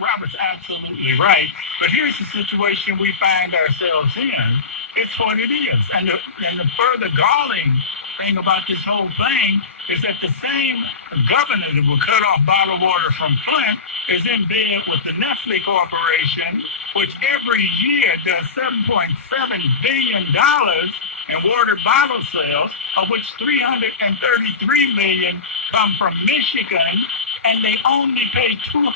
Robert's absolutely right. But here's the situation we find ourselves in. It's what it is. And the further galling thing about this whole thing is that the same governor that will cut off bottled water from Flint is in bed with the Nestle Corporation, which every year does $7.7 billion in water bottle sales, of which 333 million come from Michigan, and they only pay $200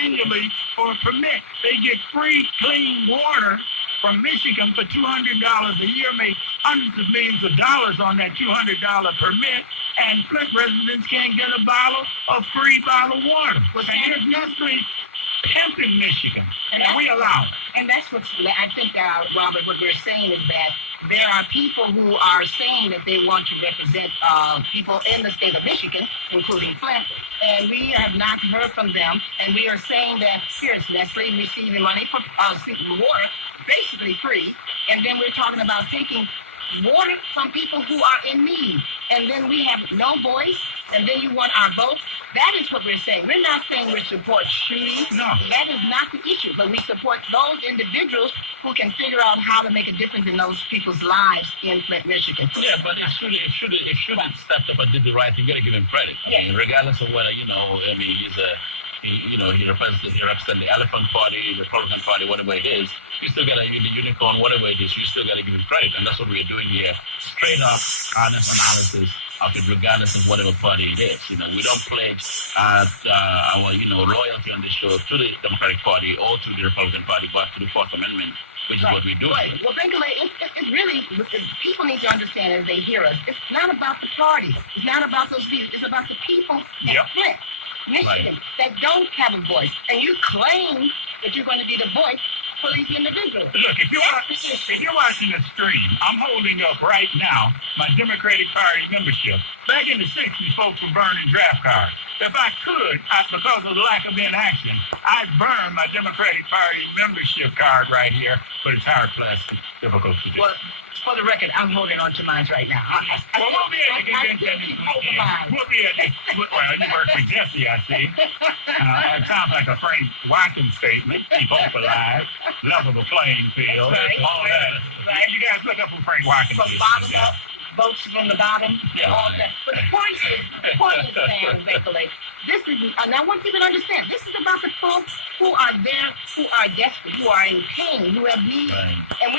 annually for a permit. They get free clean water from Michigan for $200 a year, make hundreds of millions of dollars on that $200 permit, and Flint residents can't get a bottle of free bottled water. But here's Nestle pimping Michigan, and we allow it. And that's what I think, Robert, what we're saying is that there are people who are saying that they want to represent people in the state of Michigan, including Flint, and we have not heard from them. And we are saying that here's Nestle receiving money for water, basically free, and then we're talking about taking water from people who are in need, and then we have no voice, and then you want our vote. That is what we're saying. We're not saying we support shooting. No. That is not the issue, but we support those individuals who can figure out how to make a difference in those people's lives in Flint, Michigan. Yeah, but it should have stepped up and did the right thing. You got to give him credit. I mean, regardless of whether, he represents the Elephant Party, the Republican Party, whatever it is. You still got to, the unicorn, whatever it is, you still got to give him credit. And that's what we're doing here. Straight up, honest analysis of it, regardless of whatever party it is. We don't pledge our loyalty on this show to the Democratic Party or to the Republican Party, but to the Fourth Amendment, which is what we do. Right. Well, Bengele, it's really, people need to understand as they hear us, it's not about the party. It's not about those people. It's about the people in Flint, Michigan, that don't have a voice. And you claim that you're going to be the voice for these individuals. Look, if you're watching the stream, I'm holding up right now my Democratic Party membership. Back in the 60s, folks were burning draft cards. If I could, because of the lack of inaction, I'd burn my Democratic Party membership card right here, but it's hard, plastic, difficult to do. Well, for the record, I'm holding on to mine right now. We'll be at the convention. We'll be at the, well, you work for Jesse, I see. It sounds like a Frank Watkins statement. Keep hope alive, level the playing field, all that. Right. You guys look up for Frank Watkins. From bottom up, votes from the bottom, all that. But the point is, Sam, Bengele, this is, and I want people to understand, this is about the folks who are there, who are desperate, who are in pain, who have needs. Right. And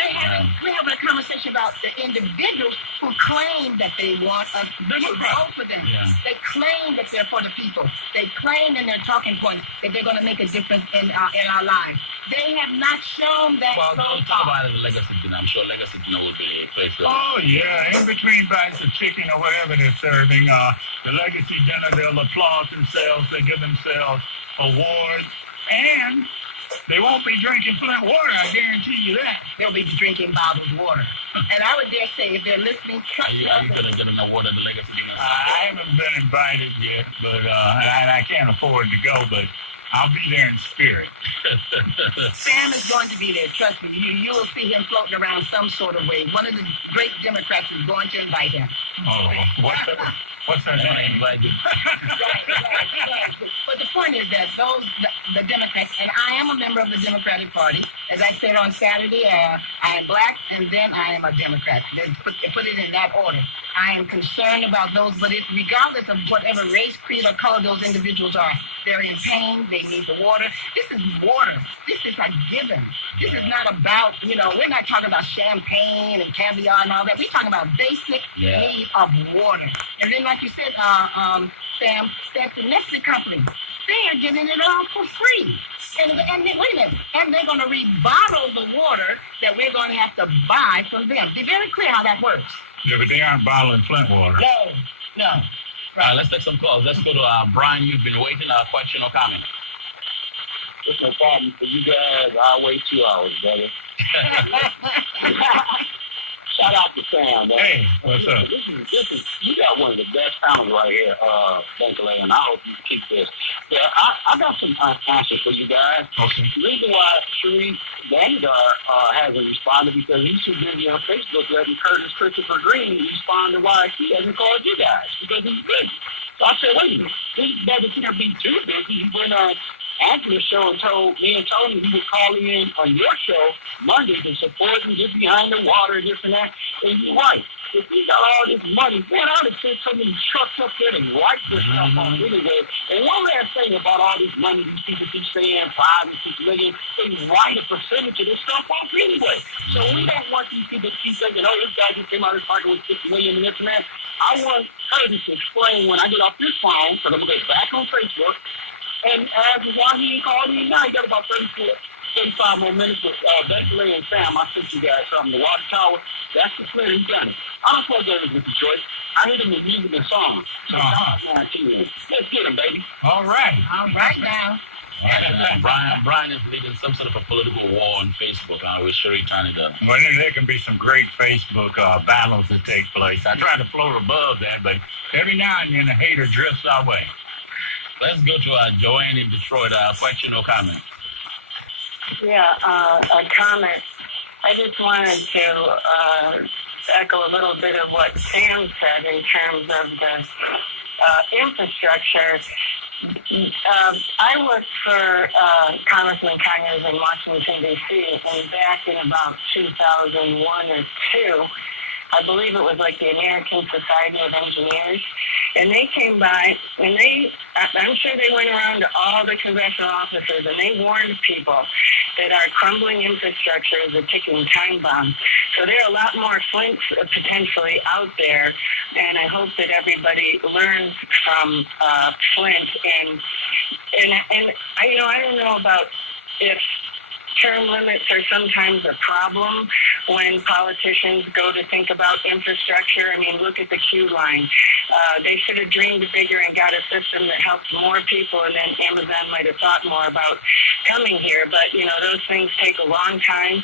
we're having a conversation about the individuals who claim that they want us to vote for them. Yeah. They claim that they're for the people. They claim in their talking points that they're going to make a difference in our lives. They have not shown that. Well, don't talk about it, Legacy dinner. I'm sure Legacy dinner will be a place. Oh, yeah. In between bites of chicken or whatever they're serving, the Legacy dinner, they'll applaud themselves. They give themselves awards. And they won't be drinking Flint water, I guarantee you that. They'll be drinking bottled water. And I would dare say, if they're listening... Are you going to get an award at the Legacy dinner? I haven't been invited yet, but I can't afford to go, but I'll be there in spirit. Sam is going to be there. Trust me. You'll see him floating around some sort of way. One of the great Democrats is going to invite him. Oh, what's her name? Right. But the point is that the Democrats, and I am a member of the Democratic Party. As I said on Saturday, I am black, and then I am a Democrat. Put it in that order. I am concerned about those, but regardless of whatever race, creed, or color those individuals are, they're in pain. They need the water. This is water. This is a given. This is not about, we're not talking about champagne and caviar and all that. We're talking about basic need of water. And then, like you said, Sam, that's the Nestle company. They are getting it all for free. And wait a minute. And they're going to rebottle the water that we're going to have to buy from them. Be very clear how that works. Yeah, but they aren't bottling Flint water. No. Right. Let's take some calls. Let's go to Brian. You've been waiting. Question or comment? There's no problem for you guys. I'll wait 2 hours, brother. Shout out to Sam, man. Hey, what's up? You got one of the best panels right here, Bengele, and I hope you keep this. Yeah, I got some answers for you guys. Okay. The reason why Sharif Vanguard hasn't responded because he's too busy on Facebook letting Curtis Christopher Green respond to why he hasn't called you guys because he's busy. So I said, wait a minute, this brother can't be too busy. He went on Angela's show and told me he would call in on your show Monday to support and get behind the water, this and that. And you're right. If he got all this money, man, I'd have sent so many trucks up there to write this stuff on anyway. And one last thing about all this money these people keep saying, 5 and 6 million, they write a percentage of this stuff off anyway. So we don't want these people to keep thinking, oh, this guy just came out of his pocket with 6 million and this and that. I want Curtis to explain when I get off this phone, because I'm going to get back on Facebook, and ask why he ain't called me now. He got about 35 more minutes with Beckley and Sam. I sent you guys something. The water tower, that's the clear. He's done it. I don't play games with Detroit. I hit him with music and songs. So let's get him, baby. All right. All right now. Brian is leading some sort of a political war on Facebook. We're sure he's trying to. Well, there can be some great Facebook battles that take place. I try to float above that, but every now and then a hater drifts our way. Let's go to Joanne in Detroit. Question or comment? Yeah, a comment. I just wanted to echo a little bit of what Sam said in terms of the infrastructure. I worked for Congressman Conyers in Washington, D.C., and back in about 2001 or 2, I believe it was like the American Society of Engineers, and they came by, and I'm sure they went around to all the congressional offices, and they warned people that our crumbling infrastructure is a ticking time bomb. So there are a lot more Flints potentially out there, and I hope that everybody learns from Flint. And I don't know about if term limits are sometimes a problem when politicians go to think about infrastructure. I mean, look at the Q line. They should have dreamed bigger and got a system that helped more people, and then Amazon might have thought more about coming here. But, those things take a long time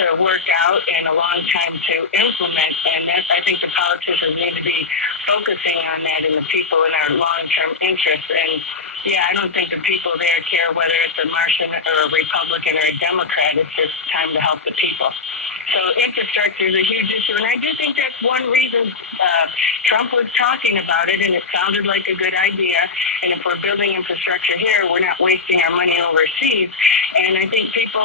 to work out and a long time to implement, and I think the politicians need to be focusing on that and the people in our long-term interests. And yeah, I don't think the people there care whether it's a Martian or a Republican or a Democrat. It's just time to help the people. So infrastructure is a huge issue, and I do think that's one reason Trump was talking about it, and it sounded like a good idea. And if we're building infrastructure here, we're not wasting our money overseas. And I think people,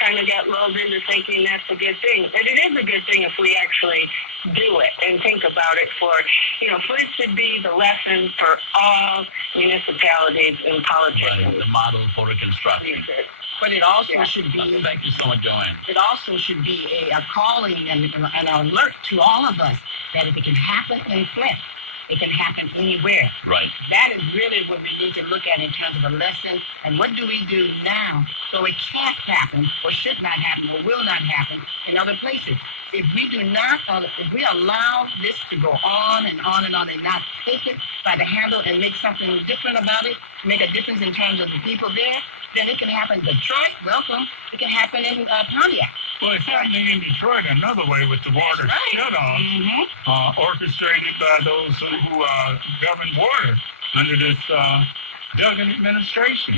kind of got lulled into thinking that's a good thing. But it is a good thing if we actually do it and think about it for, Flint should be the lesson for all municipalities and politicians. Right, the model for reconstruction. But it also should be. Thank you so much, Joanne. It also should be a calling and an alert to all of us that if it can happen in Flint, it can happen anywhere. Right. That is really what we need to look at in terms of a lesson. And what do we do now so it can't happen or should not happen or will not happen in other places? If we do not, if we allow this to go on and on and on and not take it by the handle and make something different about it, make a difference in terms of the people there, then it can happen in Detroit, welcome. It can happen in Pontiac. Well, it's happening in Detroit another way with the water shut-off, orchestrated by those who govern water under this Duggan administration.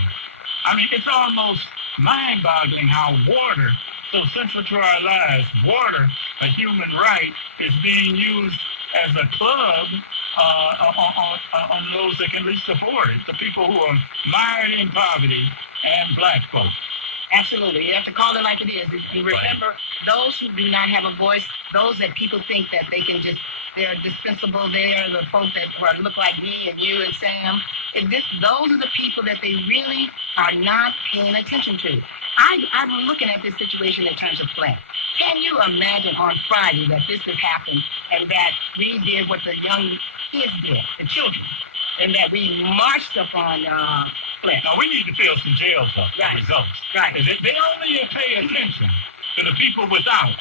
I mean, it's almost mind-boggling how water, so central to our lives, water, a human right, is being used as a club on those that can least afford it, the people who are mired in poverty and black folks. Absolutely. You have to call it like it is. And remember, those who do not have a voice, those that people think that they can just, they're dispensable, they're the folks that look like me and you and Sam. Those are the people that they really are not paying attention to. I'm looking at this situation in terms of Flint. Can you imagine on Friday that this has happened and that we did what the young kids did, the children, and that we marched up on Flint? Now, we need to fill some jails up for results. Right. They only pay attention to the people without.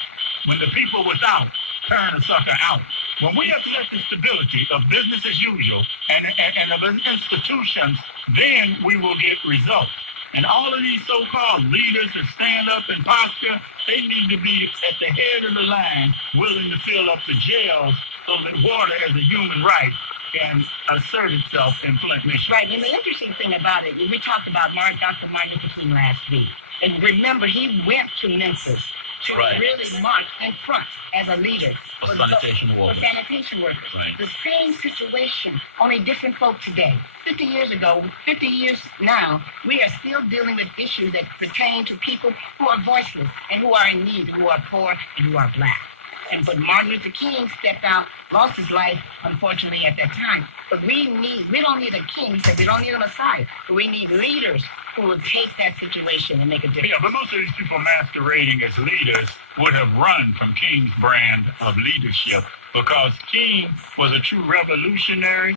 When the people without turn a sucker out. When we upset the stability of business as usual and of institutions, then we will get results. And all of these so-called leaders that stand up and posture, they need to be at the head of the line, willing to fill up the jails so that water as a human right can assert itself in Flint, Michigan. Right, and the interesting thing about it, we talked about Dr. Martin Luther King last week. And remember, he went to Memphis to Right. really march in front as a leader. For sanitation For workers. sanitation workers. Right. The same situation, only different folk today. 50 years ago, 50 years now, we are still dealing with issues that pertain to people who are voiceless and who are in need, who are poor and who are black. And but Martin Luther King stepped out, lost his life, unfortunately, at that time. But we don't need a king. He said we don't need a Messiah. But we need leaders who will take that situation and make a difference. Yeah, but most of these people masquerading as leaders would have run from King's brand of leadership because King was a true revolutionary.